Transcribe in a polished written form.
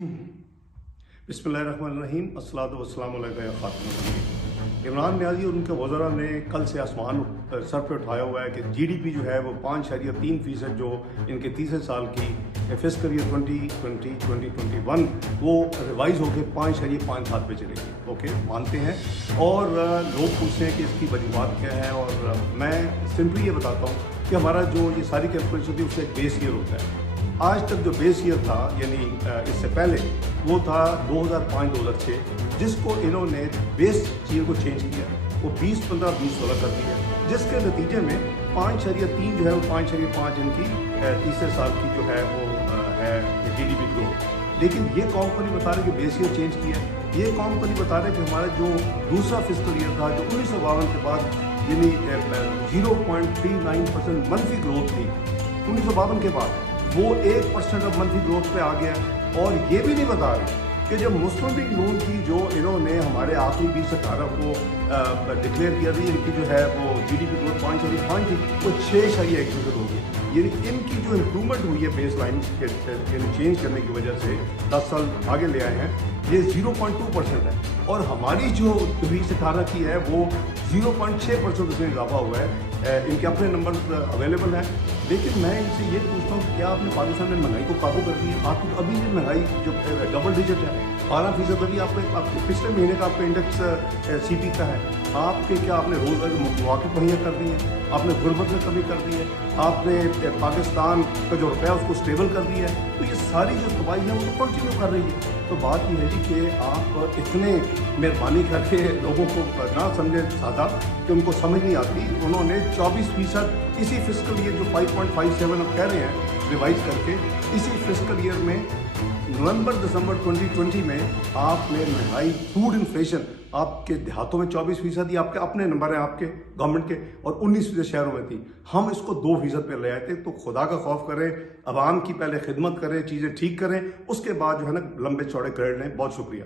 बिस्मिल्लाहिर्रहमानिर्रहीम अस्सलातु वस्सलामु अलैका या खातमुन नबीय्यीन। इमरान नियाज़ी और उनके वज़रा ने कल से आसमान सर पे उठाया हुआ है कि जीडीपी जो है वो 5.3% जो इनके तीसरे साल की फिस्कल ईयर 2020-2021 वो रिवाइज़ होकर 5.57 पे चलेगी। ओके, मानते हैं। और लोग पूछते हैं कि इसकी वजूहात क्या है, और मैं सिंपली ये बताता हूँ कि हमारा जो ये सारी कैलकुलेशन थी उससे एक बेस ईयर होता है। आज तक जो बेस ईयर था, यानी इससे पहले, वो था 2005-2006, जिसको इन्होंने बेस ईयर को चेंज किया, वो 2015-2016 कर दिया, जिसके नतीजे में 5.3 जो है वो 5.5 इनकी तीसरे साल की जो है वो है जीडीपी ग्रोथ। लेकिन ये कंपनी बता रहे कि बेस ईयर चेंज किया है। ये कंपनी बता रहे कि हमारा जो दूसरा फिस्कल ईयर था, जो 1952 के बाद यानी 0.39% मंथली ग्रोथ थी 1952 के बाद, वो 1% ऑफ मंथली ग्रोथ पे आ गया। और ये भी नहीं बता रहे कि जब मुस्लिम लीग नून की जो इन्होंने हमारे आखिरी 2018 को डिक्लेयर किया था, इनकी जो है वो जीडीपी ग्रोथ 5.5 थी, वो 6.1% हो गई। यानी इनकी जो इम्प्रूवमेंट हुई है बेस लाइन चेंज करने की वजह से 10 साल आगे ले आए हैं, ये 0.2% है। और हमारी जो 2018 की है वो 0.6% उसमें इजाफा हुआ है। इनके अपने नंबर अवेलेबल हैं। लेकिन मैं इनसे ये पूछता हूँ, क्या आपने पाकिस्तान में महंगाई को काबू कर दिया? आपकी तो अभी भी महंगाई जो डबल डिजिट है, 12% अभी आपके पिछले महीने का आपका इंडेक्स सीपी का है। आपके क्या आपने रोज़गार मौके मुहैया कर दिए, आपने गुर्बत में कमी कर दी है, आपने पाकिस्तान का जो रुपया उसको स्टेबल कर दिया है। तो ये सारी जो तबाही है वो तो कंटिन्यू कर रही है। तो बात ये है जी कि आप इतने मेहरबानी करके लोगों को ना समझे सादा कि उनको समझ नहीं आती। उन्होंने 24% इसी फिस्कल ईयर जो 5.57 अब कह रहे हैं रिवाइज करके, इसी फिस्कल ईयर में नवंबर-दिसंबर 2020 में आपने महंगाई, फूड इन्फ्लेशन आपके देहातों में 24% ही आपके अपने नंबर हैं आपके गवर्नमेंट के, और 19% शहरों में थी। हम इसको 2% पे ले आए थे। तो खुदा का खौफ करें, अवाम की पहले खिदमत करें, चीज़ें ठीक करें, उसके बाद जो है ना लंबे चौड़े क्रेडिट लें। बहुत शुक्रिया।